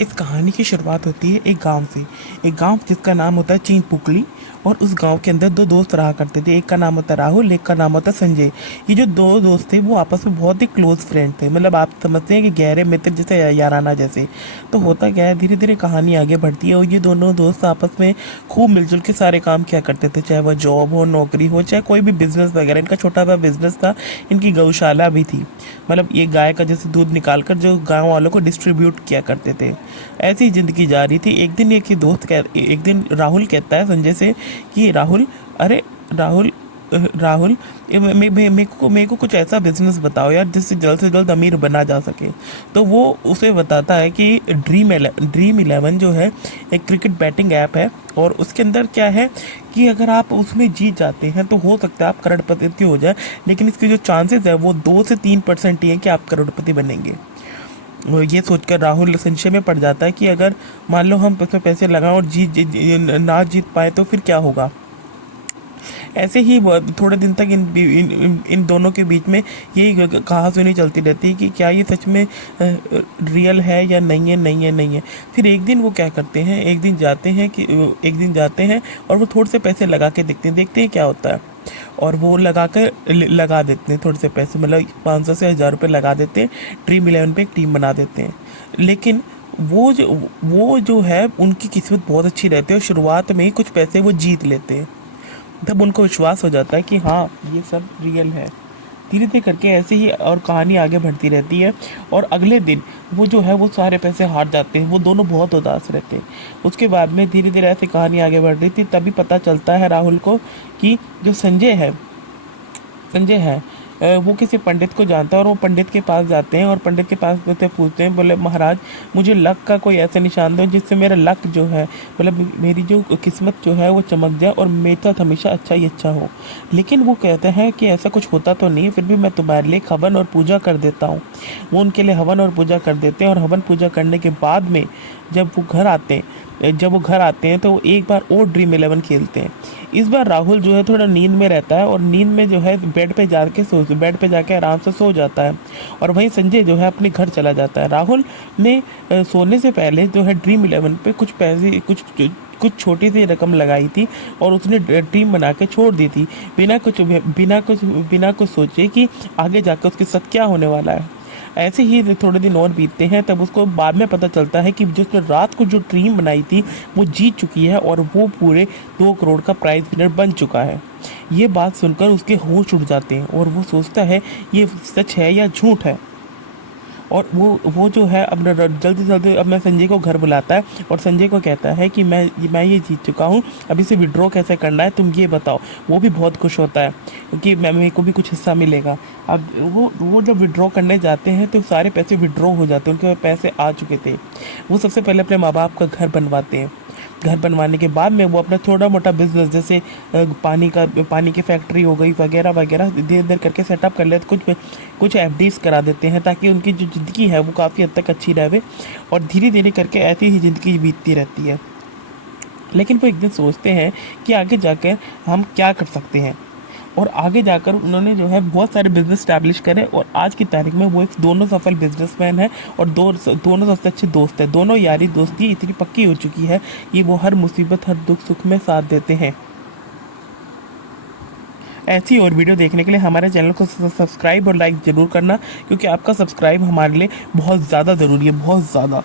इस कहानी की शुरुआत होती है एक गांव से। एक गांव जिसका नाम होता है चिंचपुकली। और उस गांव के अंदर दो दोस्त रहा करते थे। एक का नाम होता है राहुल, एक का नाम होता है संजय। ये जो दो दोस्त थे वो आपस में बहुत ही क्लोज फ्रेंड थे, मतलब आप समझते हैं कि गहरे मित्र जैसे, याराना जैसे। तो होता क्या है, धीरे धीरे कहानी आगे बढ़ती है और ये दोनों दोस्त आपस में खूब मिलजुल के सारे काम किया करते थे, चाहे वह जॉब हो, नौकरी हो, चाहे कोई भी बिजनेस वगैरह। इनका छोटा सा बिजनेस था, इनकी गौशाला भी थी। मतलब ये गाय का जैसे दूध निकाल कर जो गांव वालों को डिस्ट्रीब्यूट किया करते थे। ऐसी ही जिंदगी जा रही थी। एक दिन राहुल कहता है संजय से कि राहुल, अरे राहुल, राहुल, मेरे को कुछ ऐसा बिजनेस बताओ यार जिससे जल्द से जल्द अमीर बना जा सके। तो वो उसे बताता है कि ड्रीम इलेवन जो है एक क्रिकेट बैटिंग ऐप है। और उसके अंदर क्या है कि अगर आप उसमें जीत जाते हैं तो हो सकता है आप करोड़पति हो जाए, लेकिन इसके जो चांसेस है वो 2 से 3% ही है कि आप करोड़पति बनेंगे। ये सोचकर राहुल संशय में पड़ जाता है कि अगर मान लो हम इसमें पैसे लगाएं और ना जीत पाए तो फिर क्या होगा। ऐसे ही थोड़े दिन तक इन दोनों के बीच में यही कहा सुनी चलती रहती है कि क्या ये सच में रियल है या नहीं है। फिर एक दिन वो क्या करते हैं, एक दिन जाते हैं और वो थोड़े से पैसे लगा के देखते हैं क्या होता है। और वो लगा देते हैं थोड़े से पैसे, मतलब 500 से 1000 रुपये लगा देते हैं। ड्रीम इलेवन पे एक टीम बना देते हैं। लेकिन वो जो है उनकी किस्मत बहुत अच्छी रहती है और शुरुआत में ही कुछ पैसे वो जीत लेते हैं। तब उनको विश्वास हो जाता है कि हाँ ये सब रियल है। धीरे धीरे करके ऐसे ही और कहानी आगे बढ़ती रहती है। और अगले दिन वो जो है वो सारे पैसे हार जाते हैं, वो दोनों बहुत उदास रहते हैं। उसके बाद में धीरे धीरे ऐसे कहानी आगे बढ़ रही थी, तभी पता चलता है राहुल को कि जो संजय है वो किसी पंडित को जानता है। और वो पंडित के पास जाते हैं और पंडित के पास से पूछते हैं, बोले महाराज मुझे लक का कोई ऐसा निशान दो जिससे मेरा लक जो है, मतलब मेरी जो किस्मत जो है वो चमक जाए और मेरे साथ हमेशा अच्छा ही अच्छा हो। लेकिन वो कहते हैं कि ऐसा कुछ होता तो नहीं, फिर भी मैं तुम्हारे लिए हवन और पूजा कर देता हूँ। वो उनके लिए हवन और पूजा कर देते हैं और हवन पूजा करने के बाद में जब वो घर आते हैं तो वो एक बार और ड्रीम इलेवन खेलते हैं। इस बार राहुल जो है थोड़ा नींद में रहता है और नींद में जो है बेड पे जाके आराम से सो जाता है। और वहीं संजय जो है अपने घर चला जाता है। राहुल ने सोने से पहले जो है ड्रीम इलेवन पे कुछ पैसे कुछ छोटी सी रकम लगाई थी और उसने टीम बना के छोड़ दी थी, बिना कुछ सोचे कि आगे जाकर उसके साथ क्या होने वाला है। ऐसे ही थोड़े दिन और बीतते हैं, तब उसको बाद में पता चलता है कि जिसने रात को जो टीम बनाई थी वो जीत चुकी है और वो पूरे 2 करोड़ का प्राइज विनर बन चुका है। ये बात सुनकर उसके होश उड़ जाते हैं और वो सोचता है ये सच है या झूठ है। और वो जो है अपना जल्दी जल्दी अपने संजय को घर बुलाता है और संजय को कहता है कि मैं ये जीत चुका हूँ, अभी से विड्रॉ कैसे करना है तुम ये बताओ। वो भी बहुत खुश होता है क्योंकि मेरे को भी कुछ हिस्सा मिलेगा। अब वो जब विड्रॉ करने जाते हैं तो सारे पैसे विड्रॉ हो जाते हैं, उनके पैसे आ चुके थे। वो सबसे पहले अपने माँ बाप का घर बनवाते हैं। घर बनवाने के बाद में वो अपना छोटा मोटा बिजनेस जैसे पानी की फैक्ट्री हो गई वगैरह वगैरह धीरे धीरे करके सेटअप कर लेते, कुछ एफडीज करा देते हैं ताकि उनकी जो ज़िंदगी है वो काफ़ी हद तक अच्छी रहे। और धीरे धीरे करके ऐसी ही ज़िंदगी बीतती रहती है। लेकिन वो एक दिन सोचते हैं कि आगे जाकर हम क्या कर सकते हैं। और आगे जाकर उन्होंने जो है बहुत सारे बिजनेस स्टैब्लिश करे और आज की तारीख में वो एक दोनों सफल बिजनेसमैन है और दोनों सबसे अच्छे दोस्त हैं। दोनों यारी दोस्ती इतनी पक्की हो चुकी है कि वो हर मुसीबत हर दुख सुख में साथ देते हैं। ऐसी और वीडियो देखने के लिए हमारे चैनल को सब्सक्राइब और लाइक ज़रूर करना, क्योंकि आपका सब्सक्राइब हमारे लिए बहुत ज़्यादा ज़रूरी है, बहुत ज़्यादा।